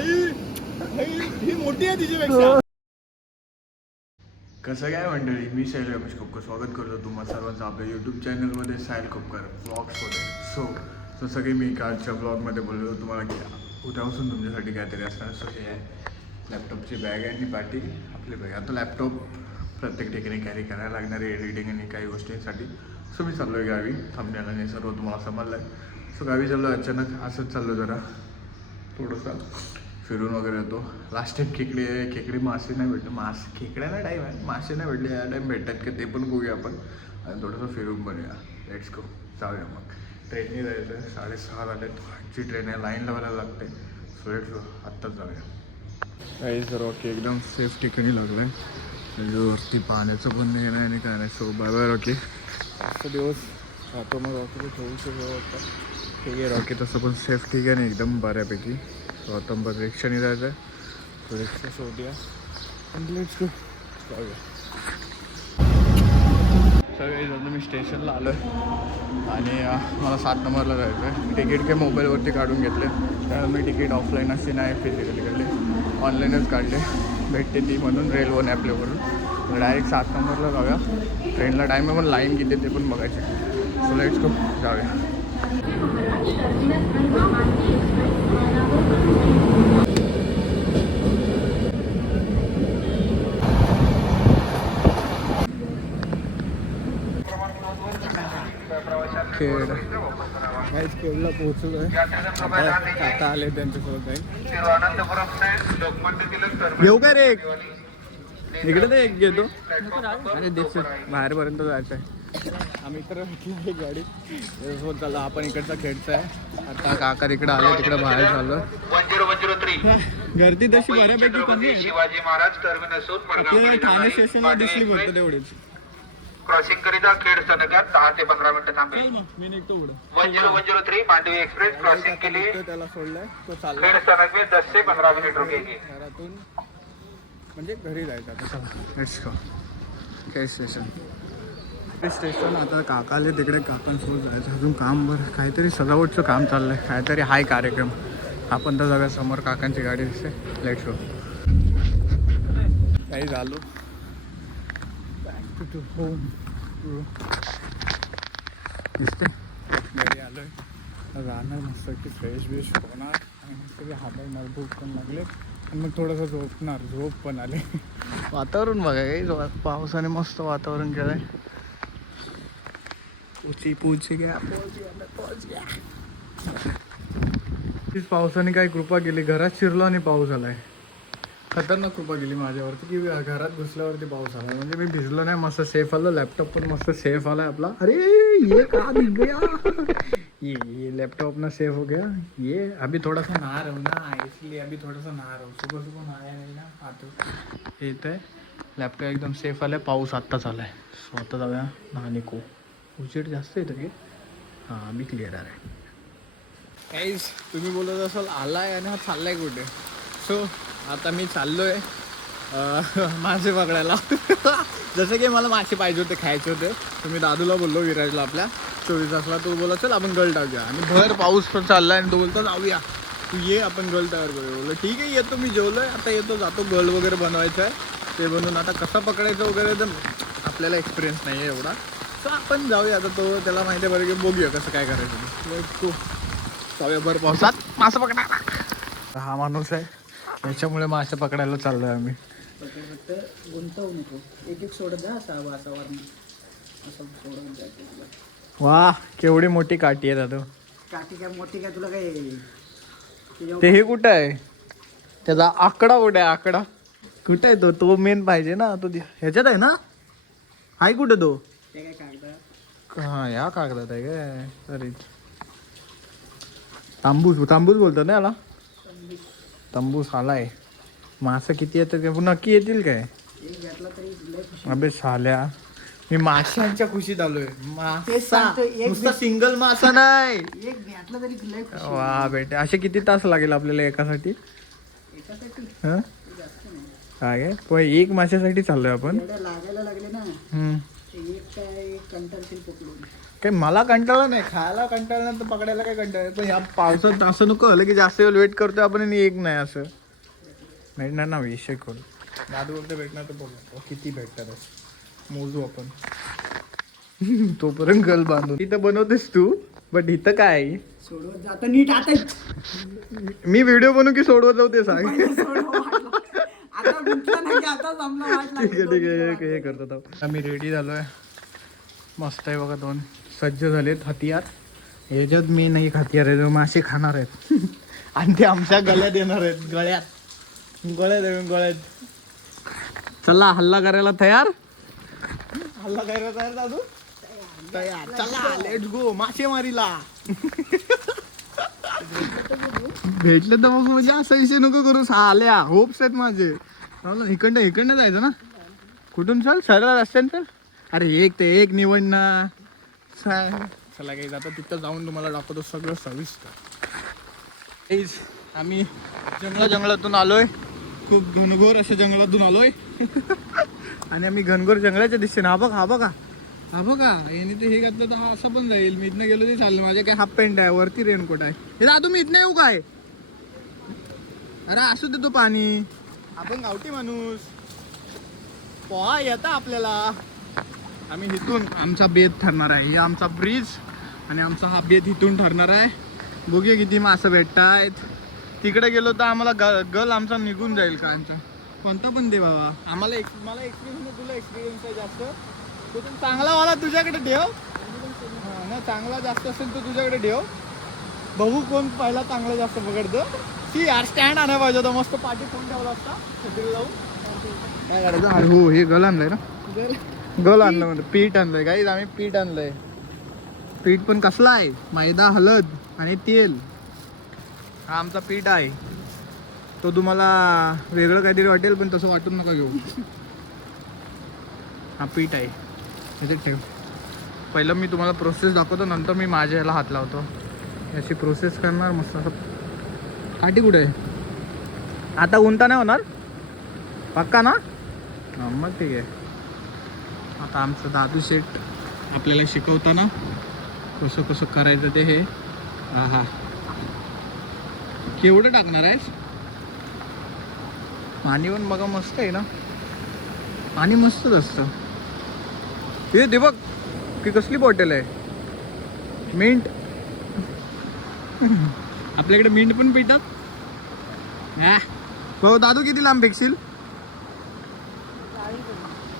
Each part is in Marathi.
ही मोठी आहे तिच्यापेक्षा. कसं काय मंडळी, मी शैल रमेश खोपकर स्वागत करतो तुम्हा सर्वांचं आपल्या यूट्यूब चॅनलमध्ये साहिल खोपकर ब्लॉग्समध्ये. जसं की मी कालच्या ब्लॉगमध्ये बोललो तुम्हाला की उद्यापासून तुमच्यासाठी काहीतरी असणार. सो हे आहे लॅपटॉपची बॅग आणि पाठी आपली बॅग. आता लॅपटॉप प्रत्येक ठिकाणी कॅरी करायला लागणारी एडिटिंग आणि काही गोष्टींसाठी. सो मी चाललो आहे गावी, थंबनेल आणि सर्व तुम्हाला समजलं आहे. सो गावी चाललो अचानक, असंच चाललो जरा थोडंसं फिरून वगैरे येतो. लास्ट टाईम खेकडे मासे नाही भेटले, खेकड्याला टाईम आहे, मासे नाही भेटले. या टाईम भेटतात का ते पण बघूया आपण आणि थोडंसं फिरून बनूया. लेट्स गो, जाऊया मग. ट्रेनने जायचं आहे, 6:30 झाले. ची ट्रेन आहे, लाईन लावायला लागते. सो लेट्स गो, आत्ताच जाऊया. काही सर्व की एकदम सेफ ठिकाणी लागलं आहे. त्याच्यावरती पाण्याचं पण नाही आणि काय नाही. So bye bye Rocky. जास्त दिवस राहतो मग रॉकी थोडंसं वाटतं. ठीक आहे रॉकी, तसं पण सेफ ठिकाणी एकदम बऱ्यापैकी. सो आता बस रिक्षाने जायचं आहे. तो रिक्षा शोधूया आणि लेट्स गो, जाऊया. सगळे जण मी स्टेशनला आलो आहे आणि मला 7 नंबरला जायचं आहे. तिकीट काय मोबाईलवरती काढून घेतले, त्यामुळे मी तिकीट ऑफलाईन असे नाही फिजिकली काढले, ऑनलाईनच काढले. भेटते ती म्हणून रेल्वे ॲपलेवरून. डायरेक्ट 7 नंबरला जाऊया. ट्रेनला टाईम आहे पण लाईन किती ते पण बघायचे. सो लेट्स गो, जाऊया. खेड काहीच खेडला पोहोचलो आहे. काका आले त्यांच्यासोबत आहे. घेऊ काय रे इकडे तर एक घेतो. अरे देश बाहेरपर्यंत जायचं आहे. आम्ही तर घेतली गाडी चाललो. आपण इकडचा खेडचा आहे. आता काका तिकडे आले, तिकडे बाहेर चाललो. गर्दी तशी बऱ्यापैकी कमी आहे. शिवाजी महाराज टर्मिनस ठाणे स्टेशनला दिसली फक्त तेवढीच. क्रॉसिंग करिता खेड स्थानकात 10 ते 15 मिनिटं थांबेल. मी निघतो पुढे. 1003 मांडवी एक्सप्रेस क्रॉसिंग के लिए त्याला सोडलाय, तो चालला. खेड स्थानक में 10 से 15 मिनिट रुकेगी. घरातून म्हणजे घरी जायचं आता. चला लेट्स गो. खेड स्टेशन आता काका आले तिकडे. काकांसोबत जायचं. अजून काम बरं काहीतरी सजावटचं काम चाललंय, काहीतरी हाय कार्यक्रम. आपण तर सगळ्या समोर काकांची गाडी दिसते. Let's go. काही झालो बॅक टू होम दिसते. घरी आलो आहे, राहणार मस्त की फ्रेश बिश होणार आणि मस्त हातावर मला भूक पण लागले आणि मग थोडंसं झोपणार. झोप पण आले. वातावरण बघा काही पावसाने मस्त वातावरण केलं आहे. पोच गया. पावसाने काय कृपा केली, घरात शिरलो आणि पाऊस आलाय. खतरनाक कृपा केली माझ्यावरती की घरात घुसल्यावरती पाऊस आला. म्हणजे मी भिजलो नाही, मस्त सेफ आलं. लॅपटॉप पण मस्त सेफ आला आपला. अरे ये कहाँ दिख गया. ये लैपटॉप ना सेफ हो गया. ये अभी थोड़ा सा नहा रहा हूँ ना, इसलिए अभी थोड़ा सा नहा रहा हूँ. सुबह सुबह नहाया नहीं ना, आतो येत आहे. लॅपटॉप एकदम सेफ आलाय. पाऊस आत्ताच आलाय. सो आता जाऊया नहाने को. उजेड जास्त येतं की हां, मी क्लिअर आहे. काहीच तुम्ही बोलत असाल आलाय आणि हा चाललाय कुठे. सो आता मी चाललो आहे मासे पकडायला. जसं की मला मासे पाहिजे होते, खायचे होते. तुम्ही दादूला बोललो, विराजला आपल्या 24 तासला. तो बोला चल आपण गल टाकूया. आणि भर पाऊस पण चालला आहे आणि तो बोलतो जाऊया तू ये, आपण गल तयार करूया. बोललो ठीक आहे येतो. मी जेवलो आहे आता, येतो जातो. गल वगैरे बनवायचं आहे ते बनवून. आता कसं पकडायचं वगैरे तर आपल्याला एक्सपिरियन्स नाही आहे एवढा. तर आपण जाऊया आता. तो त्याला माहिती आहे बरं की बघूया कसं काय करायचं. तू जाऊया भर पावसात मासे पकडायला. हा माणूस आहे, याच्यामुळे मासे पकडायला चाललो आहे आम्ही. गुंतवू नको, एक एक सोडत जा. असं वातावरण असं सोडून जायचं. वा केवढी मोठी काठी आहे दादू. काठी काय मोठी काय तुला काय ते हे कुठं आहे, त्याचा आकडा कुठे आहे. आकडा कुठे आहे तो. तो मेन पाहिजे ना. तो ह्याच्यात आहे ना. हाय कुठे तो. ते काय कागद. हा या कागदात आहे काय. तरी तांबूस बोलतात ना याला. तंबूस आलाय. मासा किती येतात काय नक्की येतील काय. एक घेतला तरी लय खुशी. अबे साल्या, मी माशांच्या खुशीत आलोय. तेच सांगतो, नुसता सिंगल मासा नाही. एक घेतला तरी लय खुशी. वा बेटे, असे किती तास लागेल आपल्याला एकासाठी. एकासाठी हा जास्त नाही. काय पण एक माशासाठी चाललोय आपण. एवढ्या लागायला लागले ना. एक काय कंटाळशील पकडून. काही मला कंटाळा नाही, खायला कंटाळा तर पकडायला काय कंटाळा, पण ह्या पावसात असं नको झालं की जास्त वेळ वेट करतोय आपण आणि एक नाही असं भेटणार ना विषय करू. दादू बोलते भेटणार तर बघू किती भेटतात मोजू आपण. तोपर्यंत गल बांधून इथं बनवतेस तू, बट इथं काय सोडवत जाता नीट आता. मी व्हिडिओ बनवू की सोडवत जाऊ ते सांग. आता गुंतला नाही की आता जमलं वाटलं. ठीक आहे ठीक आहे, हे करतो आता. आम्ही रेडी झालोय, मस्त आहे बघा. 2 सज्ज झालेत हतियार. ह्याच्यात मी नाही हतियार आहे, मासे खाणार आहेत. आणि ते आमच्या गळ्यात येणार आहेत, गळ्यात. चला हल्ला करायला तयार, दादू तयार. चला लेट्स गो मासेमारीला. भेटलं तर मग म्हणजे असं विषय नको करू. आल्या होप्स आहेत माझे. इकडनं जायचं ना. कुठून चल सरळ रस्त्याने चल. अरे एक ते एक निवड ना. चला काही जाता तिथं जाऊन तुम्हाला दाखवतो सगळं सविस्तर. आम्ही जंगलातून आलोय, खूप घनघोर अशा जंगलातून आलोय. आणि आम्ही घनघोर जंगलाच्या दिशेने. हा बघा याने ते हे घातलं तर हा असं पण जाईल. मी इथनं गेलो ते चालेल. माझे काय हाफ पॅन्ट आहे, वरती रेनकोट आहे. हे दादू मी इथनं येऊ काय? अरे असू दे तो पाणी, आपण गावठी माणूस पोहा येतं आपल्याला. आम्ही इथून आमचा बेत ठरणार आहे. हे आमचा ब्रिज आणि आमचा हा बेत इथून ठरणार आहे. बघूया किती मासं भेटतायत. तिकडे गेलो तर आम्हाला गल आमचा निघून जाईल का आमचा. कोणता पण दे बाबा आम्हाला. मला एक्सपिरियन्स आहे, तुला एक्सपिरियन्स आहे जास्त. तो चांगला वाला तुझ्याकडे ठेव ना. चांगला जास्त असेल तर तुझ्याकडे ठेव. बघू कोण पहिला चांगला जास्त पकडतो. ती यार स्टँड आणायला पाहिजे होता, मस्त पाठी फोन ठेवला असता छत्रीला लावून. काय करायचं. हो हे गल आणलंय ना. गल आणलं म्हणजे पीठ आणलंय गाईज. आम्ही पीठ आणलंय. पीठ पण कसला आहे, मैदा हळद आणि तेल. हा आमचा पीठ आहे. तो तुम्हाला वेगळं काहीतरी वाटेल पण तसं वाटून नका घेऊ. हा पीठ आहे इथे ठेव. पहिलं मी तुम्हाला प्रोसेस दाखवतो, नंतर मी माझ्या ह्याला हात लावतो. याची प्रोसेस करणार मस्त. असं काठी कुठे आहे आता? उंता नाही होणार पक्का ना? मग ठीक आहे. आता आमचं दादू शेठ आपल्याला शिकवताना कसं कसं करायचं ते. हे हा केवढं टाकणार आहेस? पाणी पण बघा मस्त आहे ना. पाणी मस्तच असतं. हे बघ की कसली बॉटल आहे. मिंट. आपल्याकडे मिंट पण पितात. हो दादू किती लांब फेकशील?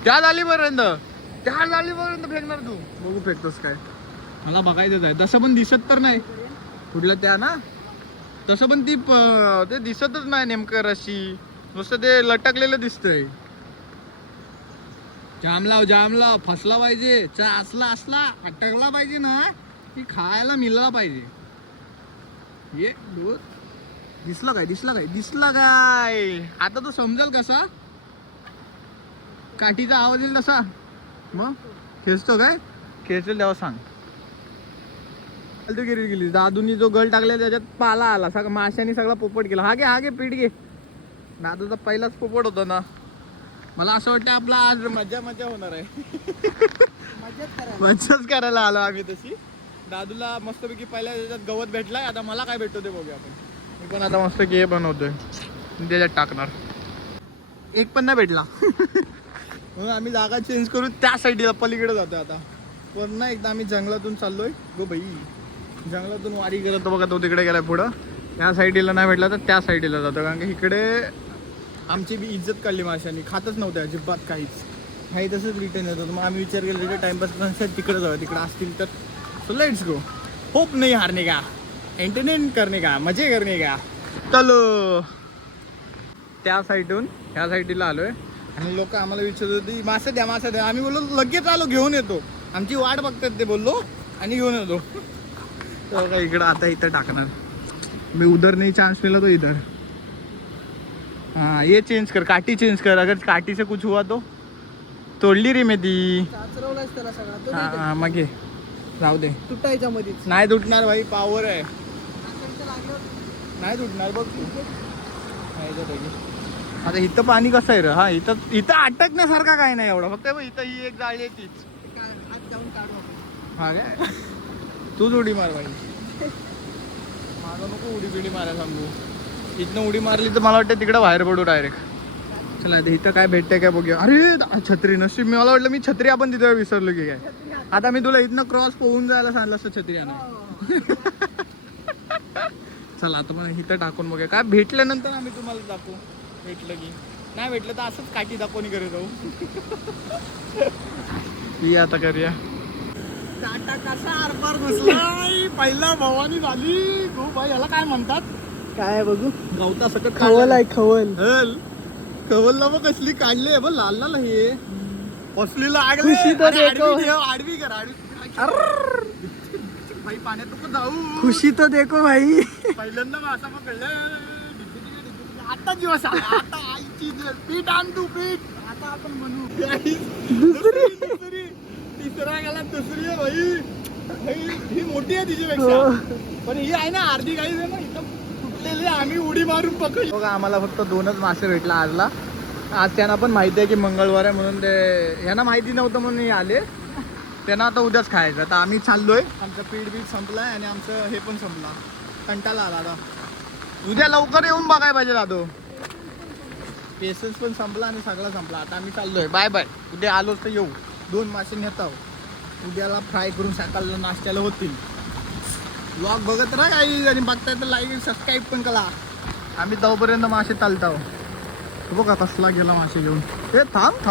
त्या जालीपर्यंत फेकणार तू? बघू फेकतोस काय. मला बघायचंच आहे. तसं पण दिसत तर नाही कुठलं त्या ना. तसं पण ते दिसतच नाही नेमकं रशी. नुसतं ते लटकलेलं दिसतंय. जाम लाव फसला पाहिजे. असला अटकला पाहिजे ना की खायला मिळला पाहिजे. ये दिसला काय. आता तो समजेल कसा. काठीचा आवाज येईल तसा. मग खेचतो काय? खेचेल तेव्हा सांग. तू गेली. दादूनी जो गल टाकला त्याच्यात पाला आला. सगळं माशाने सगळा पोपट केला. हा घे पीठ घे. दादूचा पहिलाच पोपट होता ना. मला असं वाटतं आपला आज मजा होणार आहे. मजाच करायला आलो आम्ही तशी. दादूला मस्तपैकी पहिल्या त्याच्यात गवत भेटलाय. आता मला काय भेटतो ते बघूया आपण. मी पण आता मस्त के बनवतोय त्याच्यात टाकणार. एक पण नाही भेटला. म्हणून आम्ही जागा चेंज करून त्या साईडला पलीकडे जातोय आता. पुन्हा एकदा आम्ही जंगलातून चाललोय. गो बाई जंगलातून वारी करतो बघा. तो तिकडे गेलाय पुढं. त्या साईडला नाही भेटला तर त्या साईडला जातो. कारण की इकडे आमची बी इज्जत काढली माशांनी. खातच नव्हते अजिबात काहीच. काही तसंच रिटर्न येत होतं. मग आम्ही विचार केला तिकडे टाइमपास तिकडे जाऊया. तिकडे असतील तर सो लेट्स गो. होप नाही हारने का, एंटरटेन करणे का, मजे करणे का. चलो त्या साईडून ह्या साईडला आलोय. आणि लोक आम्हाला विचारत होती मासे द्या. आम्ही बोललो लगेच आलो घेऊन येतो. आमची वाट बघतात ते बोललो आणि घेऊन येतो. तर इकडं आता इथं टाकणार मी. उधर नाही चान्स मिला तो इधर. हाँ ये चेंज कर, काठी चेंज कर. अगर काठी से कुछ हुआ तो. तोडली रे मी ती. त्याला सगळा हा मग घे राहू दे. तुटायच्या मध्येच नाही तुटणार भाई. पावर आहे. नाही तुटणार बघ तू. आता इथं पाणी कसं आहे रे. हा इथं अटकण्यासारखा काय नाही एवढं. फक्त इथं ही एक जाळी आहे तीच. हात जाऊन काढू आपण. हा काय तूच उडी मार बाई माझा नको उडी बिडी मारा सांगू इथनं उडी मारली तर मला वाटतं तिकडं बाहेर पडू डायरेक्ट चला आता इथं काय भेटतंय काय बघूया अरे छत्री नशीब मला वाटलं मी छत्री आपण तिथं विसरलो की काय आता मी तुला इथनं क्रॉस पोहून जायला सांगितलं असतं छत्री आणा चला आता पण इथं टाकून बघूया काय भेटल्यानंतर आम्ही तुम्हाला दाखवू भेटलं की नाही भेटलं तर असंच काठी दाखवणी करत जाऊ ही आता करूया टाटा कसा आरपार घुसलाय पहिला भवानी झाली गो बाई याला काय म्हणतात काय बघू गवता सकट खवल आहे खवल हल कवलला मग कसली काढली बघ लाल लाल हे कसलीला आग खुशी तर देखो. आडवी कर आडवी भाई पाण्यात नको जाऊ खुशी तो देखो भाई पहिल्यांदा मासा पकडलं आता दिवस आला आता आईची पीठ आण तू पीठ आता आपण बनवू दुसरी तिसरा गेला दुसरी आहे भाई ही मोठी आहे तिच्यापेक्षा पण ही आहे ना अर्धी गाई आहे ना इथं तुटलेली आम्ही उडी मारून पकडली बघा आम्हाला फक्त 2च मासे भेटला आजला आज त्यांना पण माहिती आहे की मंगळवार आहे म्हणून ते यांना माहिती नव्हतं म्हणून हे आले त्यांना आता उद्याच खायचं आता आम्ही चाललोय आमचं पीठ बीठ संपलाय आणि आमचं हे पण संपला कंटाळा आला आता उद्या लवकर येऊन बघाय पाहिजे दादो पेशन्स पण संपला आणि सगळा संपला आता आम्ही चाललोय बाय बाय उद्या आलोच तर येऊ 2 मासे नेत आहोत उद्याला फ्राय करून सकाळला नाश्त्याला होतील ब्लॉग बघत राहा काही आणि बघताय तर लाईक सबस्क्राईब पण करा आम्ही तोपर्यंत मासे चालत आहोत बघा कसला गेला मासे घेऊन हे थांब